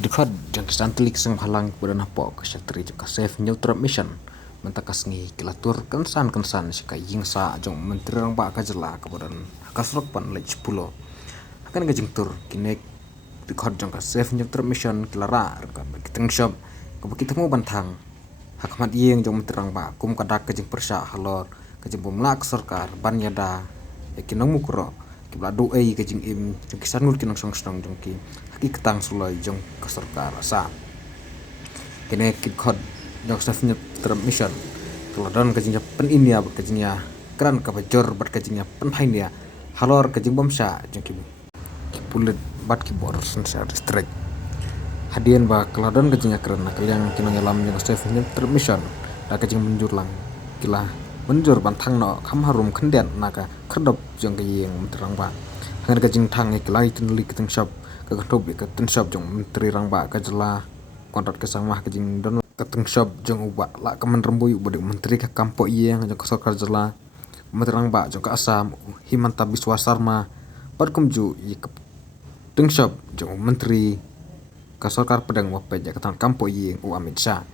Kidikod jang kesantelik sang halang kepada napok kesyatri jang safe neutral mission mentakas ngi kilatur kensan sika yingsa jang menteri rang ba kajela kepada kasrok pan lej 10 akan gajing tur kinek dikod jang safe neutral mission kilara ka kiteng shop ka kitemu bantang hakmat yeng jang menteri rang ba kum kadak kajing persya halor kajing bumlak sarkar banyada yakinang mukro kibla doai kajing im jang kisanul kinang song jang ki ketang sulai jong keserkar rasa kene kid jong safnya transmission keladon kajingnya pen India kajingnya keran kabajor bat kajingnya pen India halor kajing bomsa jong kipulit bat kibor sensa district hadian ba keladon kajingnya keran yang kinang alam jong safnya transmission da kajing menjurlang kila menjur bantang no kam harum kendian naka kedop jong kayeng terang ba hangar kajing tang ikilai tenli keteng shop ketop ke tenshop jong menteri rang ba kajela kontrak kesang mah kajing don keteng shop jong uba la kemen rembui ubade menteri ka kampo iyang jong kasar kajela menteri rang ba jong ka asam himanta biswa sarma padkumju i keteng shop jong menteri kasar kar pedang wape ja ketang kampo iyang u Amit Shah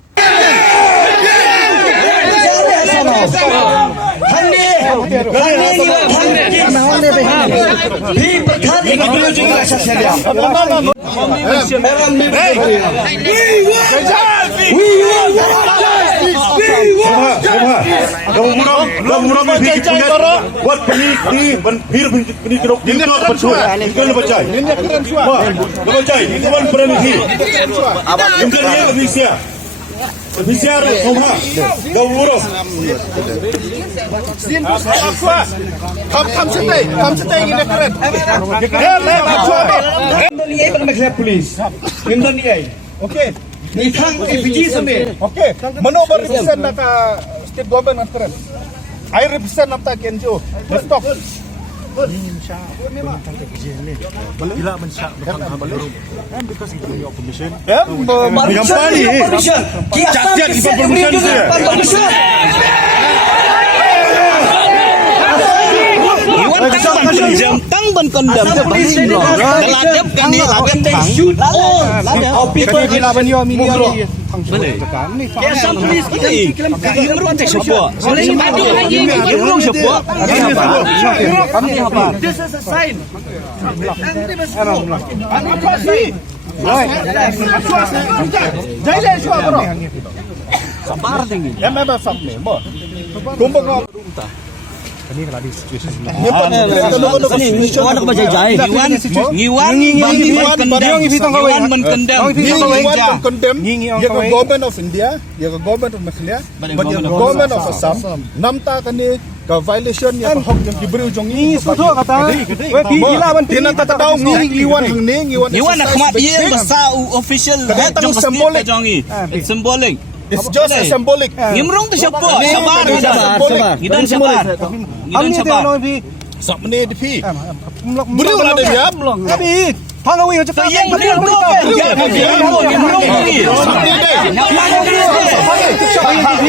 Bicara semua, gawuro. Kam setai ini keren. Indonesia penegak polis. Indonesia. Okey. Nithang FG sampai. Okey. Mano represent nata state government keren. I represent nata Kenjo. Let's talk. Bila mensyak berhubung and because he gave your permission permission kiasan permission Iwan tang ban kondam ladap kan ni ladap tang people bila banyo mini kiasan polis kita imrung siapa imrung siapa kami apa this is a sign apa sih Jai Shua bro sabar tinggi ya memang sampai mo kumpul ini kalau di situation Iwan nak baca jai Iwan menkendam government of India government of Malaysia government of Assam namta kani ka violation ya hok yang diberi ujung ini sudah kata tina kata tahu Iwan nak mat dia besar official symbolic it's just a symbolic Imrung tu siapa sabar Gidan sabar Sab menit pi. Beri wala dia belum. Tapi tanggawi cepat. Yang Imrung ni.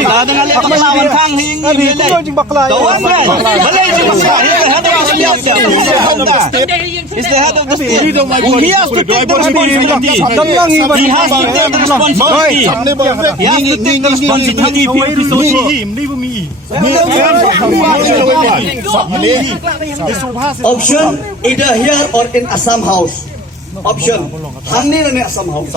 Dah dengan lihat lawan kang hing ni. Kawan kan. Balai je besar. Is the head of the state. He has to take the responsibility. He has to take the responsibility. Yang take the responsibility. Option either here or in Assam House. Option Hamni in Assam House.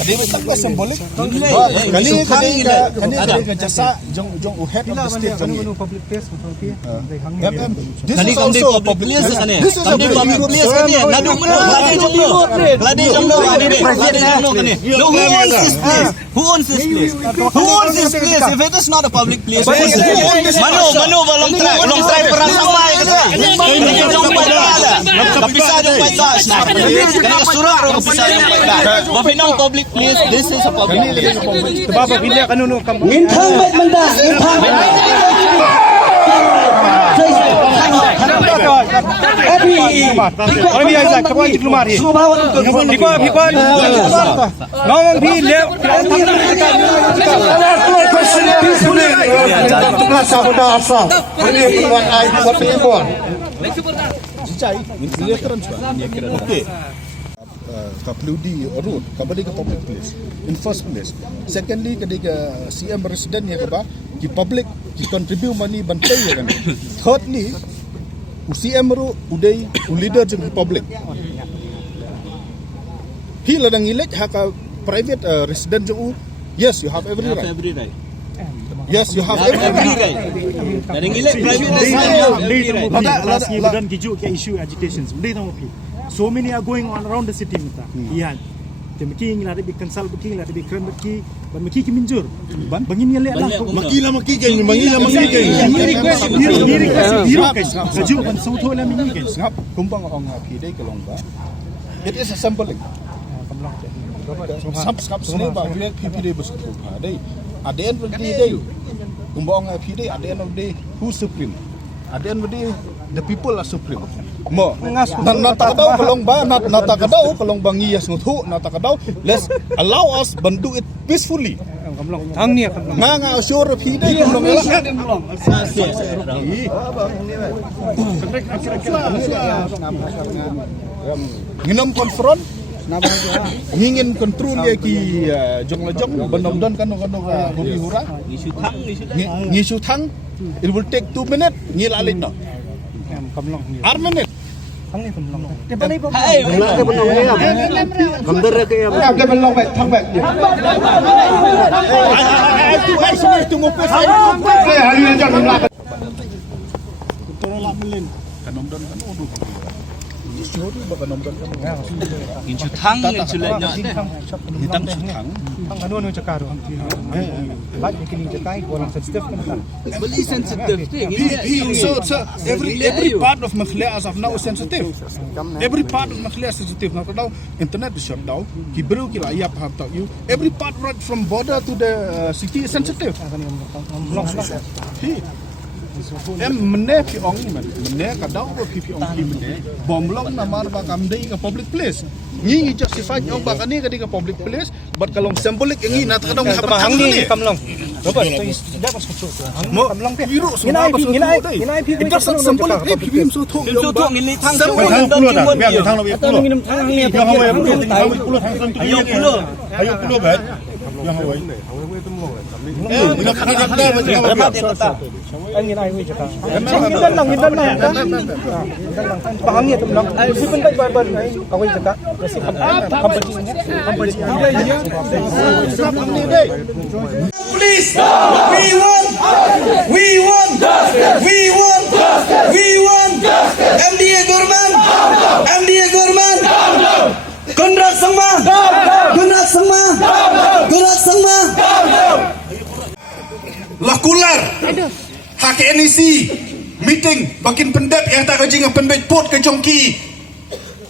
Kali tak simbolik. Kali jasa jong head of the state. Public place This is also a public place. This is a public place. Ladi jomlo kani. Who owns this place? Who owns this place? If it is not a public place, Manu belum try perang samai kita. Ini jom pada. Kapisa jom pada. Kena surah ro kapisa jom pada. Bafinong public place. This is a public place. Sebab bila kanunu kamu Ngintang baik menda. Orang ni Isaac, kau pergi keluar ni. People. Ngomong bi lep. Tukar sahaja asal. Ini buat ai buat penyebon. Okay. Kapludi road, kabadi ke public place. In first place. Secondly, ketika CM resident ya kaba, ki public ki contribute money bantai ya kan. Thirdly, CM ru udai leader jeng public. Hi ladang elect haka private resident jeng yes, you have every right. Every right. Yes, you have every right. Ladang elect private resident. Lada dan kiju ke issue education. Benda tahu pi. So many are going on around the city mita. Iya. Temaki ngila de consult booking la de kran baki ban maki ki minjur. Bangin yale lah. makila makigay, mangila makigay. Hero kes. Kaju ban sauto la mini kes. Ngap kumbang ong pide ke longba. It is a sampling. Sab sini ba dia PPD besutu. Dai. At the end of the day, kumbang pide at the end of the day who supreme? At the end of the day the people are supreme. Mo natakadaw kalong ba natakadaw kalong bang yes nguthu natakadaw, let's allow us bandu it peacefully. Ang niya Nga assure pide kalong nginam confront ngingin control ya ki jong benom-don kan huri-hura ngisu thang it will take 2 minutes ngil alit no 4 minutes Hai. Ada belong baik thang baik. ai semua tunggu pesai Saya hari ini jangan melakar. tolak melin kanomdon kan udu isu tu kanomdon kan Inchu thang inchu letnya. hitang sutang anu cakar. Baik kini cakai orang sensitif kan. Beli sensitive thing. so every part of Makhlea as of now is sensitive. Every part of Makhlea is sensitive. Now internet is shut down. Kibru kila ayap have taught you. Every part right from border to the city is sensitive. Em mene pi ong man mene kadau ko pi ong pi mene bomlong namar ba kamdei ke public place ni justify ong ba kani ke public place but kalong symbolic ngi nat kadang Hang ni kamlong. Dapat dapat susu. mo kamlong pi biru so ba so it doesn't symbolic pi pi so thong Inchu thong ini thang Thang puluh dah timun dia. Atau nginum thang ni apa? Ayo puluh. ayo pulo ba yang hawai Dapat dia letak. Ang ginay wi cakap. Ngidan lang. Ngidan lang. Pahangi tu lang. Sipan baik barbar ay away cakap. Kasi company. Please, we want MDA government, Konrad Sangma, lakular hak NEC meeting bakin pendep yang tak kajing pendep pot ke jongki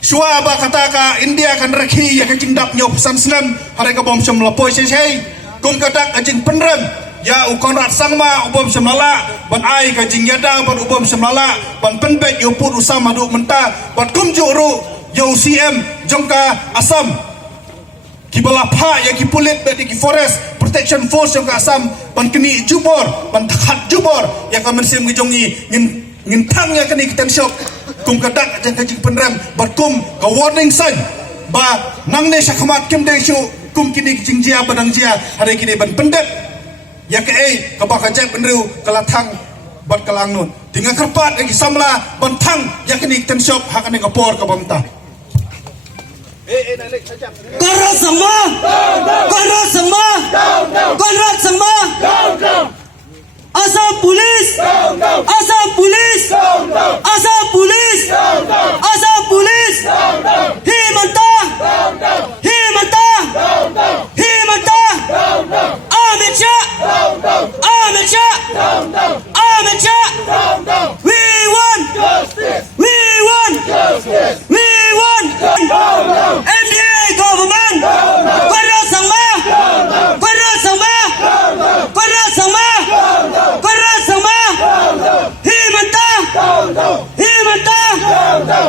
Shua ba kata ka India kan rakhi ya kajing dap nyop san snem hari ka bom sem lapoi sei kum kata kajing penrem ya Konrad Sangma ubom sem lala ban ai kajing yada ban ubom sem lala ban pendep yo put usama du menta ban kum juru yo CM jongka Asam kibala pha ya ki pulit be ki forest protection force yang Asam ban kini jubor ban takhat jubor ya ka mensim ki jongi ngin thang ya kini kitan shop kum kadak jang kajing penram bat kum ka warning sign ba nang ne sakhamat kem de shu kum kini jing jia badang jia hari kini ban pendep ya ka ka ba ka jek benru kala thang bat kalang nun tinga kerpat ya ki samla ban thang ya kini kitan shop hakane ka por ka bamta Konrad Sangma, Assam Police, Himanta, Amit Shah, we want MDA government, Konrad Sangma, Himanta,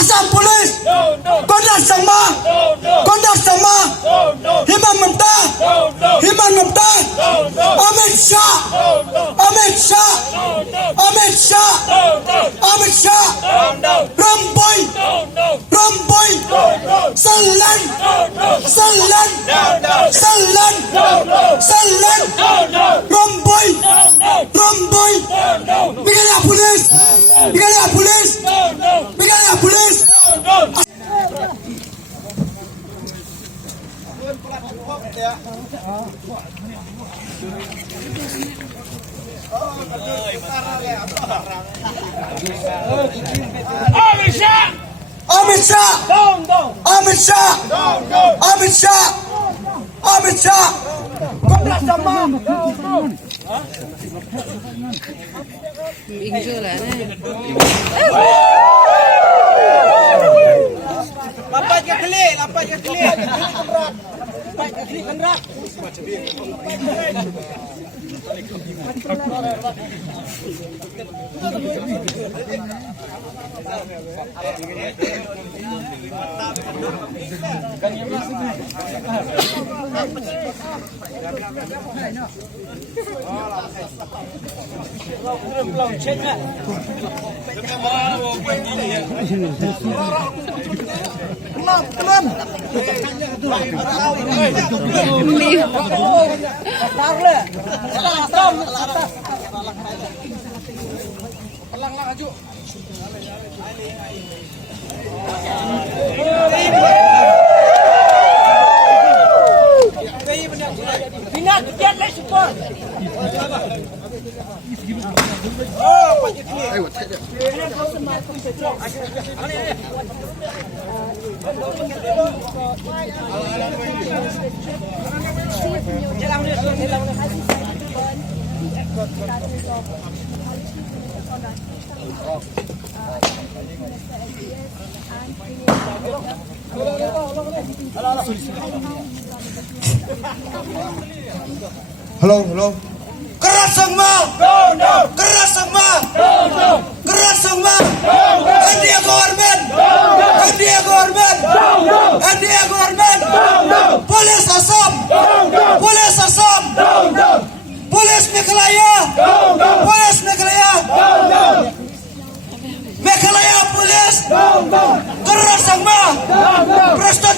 Assam Police, Kondas Sama, Himan Mamta, Amit Shah, Ramboy, Sallan, Ramboy, Bigala Police. Amit Shah, Kondas Sama. Lapat ke kelik. Hello. Keras Sangma. NDA government. Police Assam. Police Meghalaya. Meghalaya Police. Keras Sangma. Preston